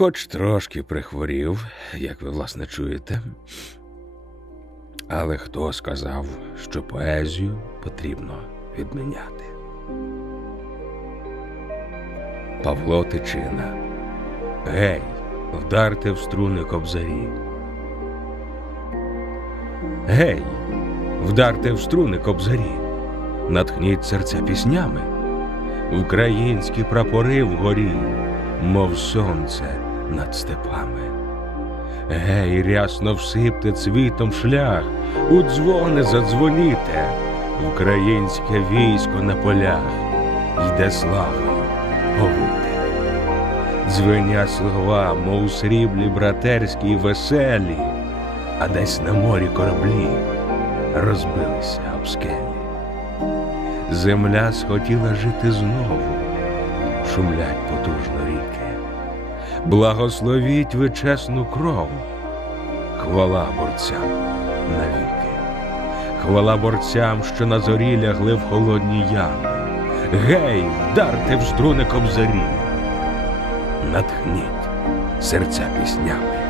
Хоч трошки прихворів, як ви власне чуєте. Але хто сказав, що поезію потрібно відміняти? Павло Тичина. Гей, вдарте в струни кобзарі. Гей, вдарте в струни кобзарі, натхніть серця піснями. Українські прапори вгорі, мов сонце над степами. Гей, рясно всипте цвітом шлях, у дзвони задзвоніте, українське військо на полях йде славою повити. Дзвенять слова, мов сріблі братерські й веселі, а десь на морі кораблі розбилися об скелі. Земля схотіла жити знову, шумлять потужно ріки. Благословіть ви чесну кров, хвала борцям навіки, хвала борцям, що на зорі лягли в холодні ями. Гей, вдарте в струни кобзарі, натхніть серця піснями.